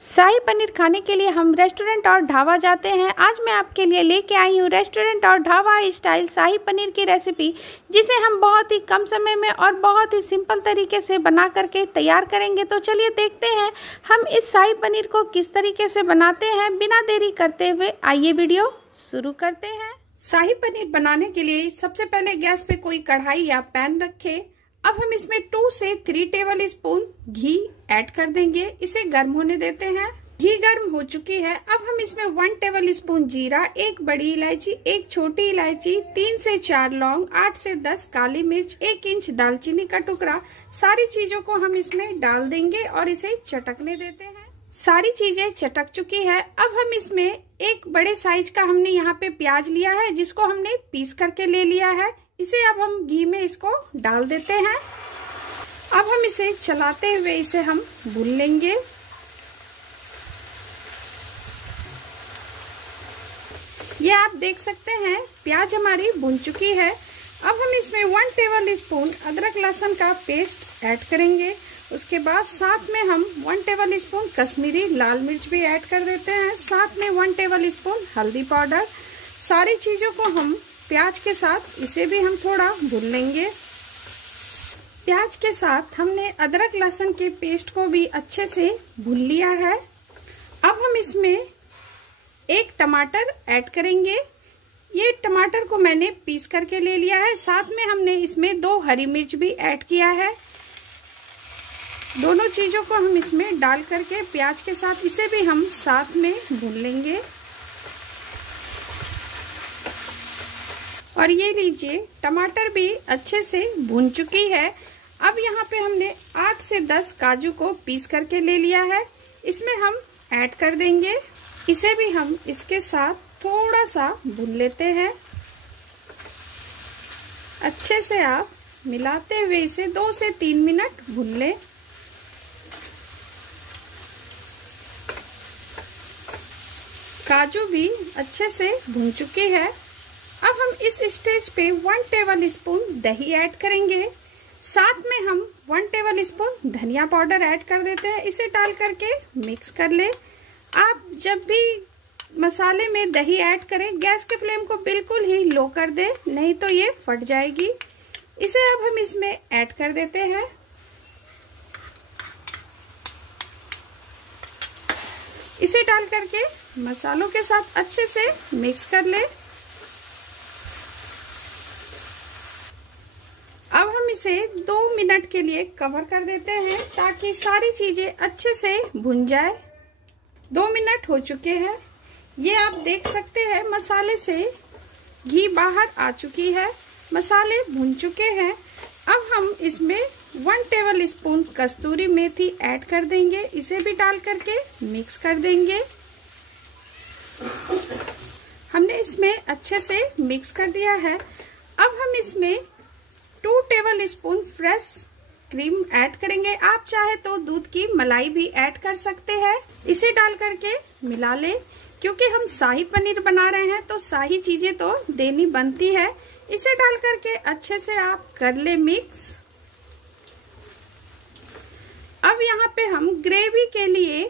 शाही पनीर खाने के लिए हम रेस्टोरेंट और ढाबा जाते हैं। आज मैं आपके लिए लेके आई हूँ रेस्टोरेंट और ढाबा स्टाइल शाही पनीर की रेसिपी, जिसे हम बहुत ही कम समय में और बहुत ही सिंपल तरीके से बना करके तैयार करेंगे। तो चलिए देखते हैं हम इस शाही पनीर को किस तरीके से बनाते हैं। बिना देरी करते हुए आइए वीडियो शुरू करते हैं। शाही पनीर बनाने के लिए सबसे पहले गैस पे कोई कढ़ाई या पैन रखें। अब हम इसमें 2 से 3 टेबल स्पून घी ऐड कर देंगे। इसे गर्म होने देते हैं। घी गर्म हो चुकी है। अब हम इसमें 1 टेबल स्पून जीरा, 1 बड़ी इलायची, 1 छोटी इलायची, 3 से 4 लौंग, 8 से 10 काली मिर्च, 1 इंच दालचीनी का टुकड़ा, सारी चीजों को हम इसमें डाल देंगे और इसे चटकने देते हैं। सारी चीजें चटक चुकी है। अब हम इसमें एक बड़े साइज का हमने यहाँ पे प्याज लिया है, जिसको हमने पीस करके ले लिया है। इसे अब हम घी में इसको डाल देते हैं। अब हम इसे चलाते हुए इसे हम भून लेंगे। ये आप देख सकते हैं प्याज हमारी भुन चुकी है। अब हम इसमें 1 टेबल स्पून अदरक लहसुन का पेस्ट ऐड करेंगे। उसके बाद साथ में हम 1 टेबल स्पून कश्मीरी लाल मिर्च भी ऐड कर देते हैं। साथ में 1 टेबल स्पून हल्दी पाउडर। सारी चीजों को हम प्याज के साथ इसे भी हम थोड़ा भून लेंगे। प्याज के साथ हमने अदरक लहसुन के पेस्ट को भी अच्छे से भून लिया है। अब हम इसमें 1 टमाटर ऐड करेंगे। ये टमाटर को मैंने पीस करके ले लिया है। साथ में हमने इसमें 2 हरी मिर्च भी ऐड किया है। दोनों चीजों को हम इसमें डाल करके प्याज के साथ इसे भी हम साथ में भून लेंगे। और ये लीजिए टमाटर भी अच्छे से भून चुकी है। अब यहाँ पे हमने 8 से 10 काजू को पीस करके ले लिया है। इसमें हम ऐड कर देंगे। इसे भी हम इसके साथ थोड़ा सा भून लेते हैं। अच्छे से आप मिलाते हुए इसे 2 से 3 मिनट भून लें। काजू भी अच्छे से भून चुकी है। अब हम इस स्टेज पे 1 टेबल स्पून दही ऐड करेंगे। साथ में हम 1 टेबल स्पून धनिया पाउडर ऐड कर देते हैं। इसे डाल करके मिक्स कर ले। आप जब भी मसाले में दही ऐड करें, गैस के फ्लेम को बिल्कुल ही लो कर दे, नहीं तो ये फट जाएगी। इसे अब हम इसमें ऐड कर देते हैं। इसे डाल करके मसालों के साथ अच्छे से मिक्स कर ले। अब हम इसे 2 मिनट के लिए कवर कर देते हैं, ताकि सारी चीजें अच्छे से भुन जाए। 2 मिनट हो चुके हैं। ये आप देख सकते हैं मसाले से घी बाहर आ चुकी है। मसाले भुन चुके हैं। अब हम इसमें 1 टेबल स्पून कस्तूरी मेथी ऐड कर देंगे। इसे भी डाल करके मिक्स कर देंगे। हमने इसमें अच्छे से मिक्स कर दिया है। अब हम इसमें 2 table spoon fresh cream add करेंगे। आप चाहे तो दूध की मलाई भी ऐड कर सकते हैं। इसे डाल करके मिला ले। क्योंकि हम शाही पनीर बना रहे हैं तो शाही चीजें तो देनी बनती है। इसे डाल करके अच्छे से आप कर ले मिक्स। अब यहाँ पे हम ग्रेवी के लिए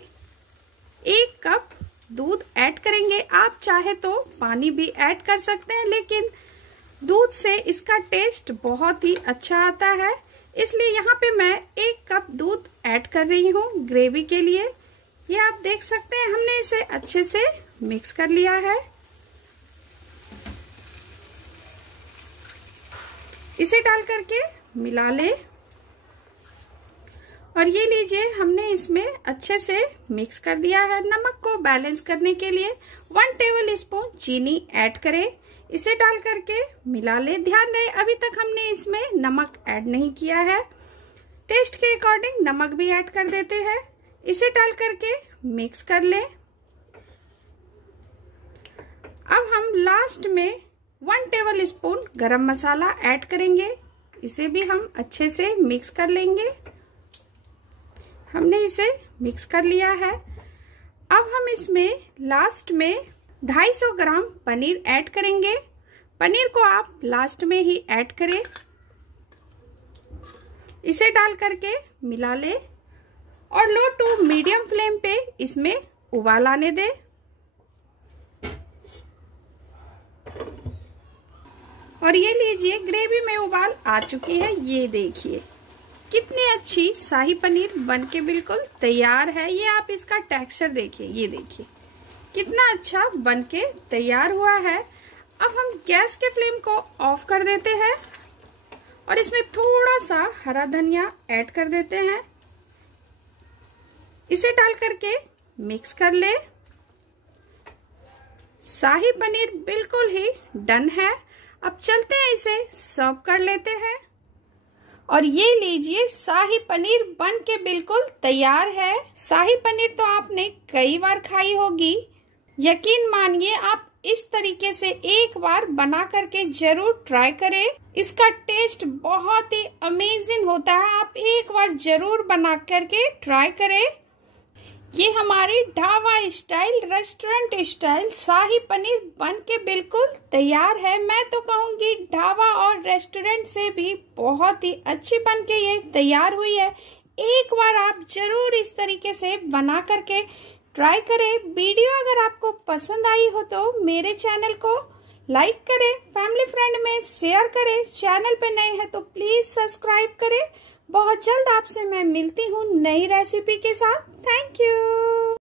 1 कप दूध ऐड करेंगे। आप चाहे तो पानी भी ऐड कर सकते हैं, लेकिन दूध से इसका टेस्ट बहुत ही अच्छा आता है, इसलिए यहाँ पे मैं 1 कप दूध ऐड कर रही हूँ ग्रेवी के लिए। ये आप देख सकते हैं हमने इसे अच्छे से मिक्स कर लिया है। इसे डाल करके मिला ले। और ये लीजिए हमने इसमें अच्छे से मिक्स कर दिया है। नमक को बैलेंस करने के लिए 1 टेबल स्पून चीनी ऐड करें। इसे डाल करके मिला ले। ध्यान रहे अभी तक हमने इसमें नमक ऐड नहीं किया है। टेस्ट के अकॉर्डिंग नमक भी ऐड कर देते हैं। इसे डाल करके मिक्स कर ले। अब हम लास्ट में 1 टेबल स्पून गरम मसाला ऐड करेंगे। इसे भी हम अच्छे से मिक्स कर लेंगे। हमने इसे मिक्स कर लिया है। अब हम इसमें लास्ट में 250 ग्राम पनीर ऐड करेंगे। पनीर को आप लास्ट में ही ऐड करें। इसे डाल करके मिला ले। और लो टू मीडियम फ्लेम पे इसमें उबाल आने दे। और ये लीजिए ग्रेवी में उबाल आ चुकी है। ये देखिए कितनी अच्छी शाही पनीर बनके बिल्कुल तैयार है। ये आप इसका टेक्सचर देखिए, ये देखिए कितना अच्छा बनके तैयार हुआ है। अब हम गैस के फ्लेम को ऑफ कर देते हैं और इसमें थोड़ा सा हरा धनिया ऐड कर देते हैं। इसे डाल करके मिक्स कर ले। शाही पनीर बिल्कुल ही डन है। अब चलते हैं इसे सर्व कर लेते हैं। और ये लीजिए शाही पनीर बन के बिल्कुल तैयार है। शाही पनीर तो आपने कई बार खाई होगी, यकीन मानिए आप इस तरीके से एक बार बना करके जरूर ट्राई करें। इसका टेस्ट बहुत ही अमेजिंग होता है। आप एक बार जरूर बना करके ट्राई करें। ये हमारी ढाबा स्टाइल, रेस्टोरेंट स्टाइल शाही पनीर बन के बिल्कुल तैयार है। मैं तो कहूँगी ढाबा और रेस्टोरेंट से भी बहुत ही अच्छी बन के ये तैयार हुई है। एक बार आप जरूर इस तरीके से बना करके ट्राई करें। वीडियो अगर आपको पसंद आई हो तो मेरे चैनल को लाइक करें, फैमिली फ्रेंड में शेयर करें। चैनल पे नए हैं तो प्लीज सब्सक्राइब करें। बहुत जल्द आपसे मैं मिलती हूँ नई रेसिपी के साथ। Thank you.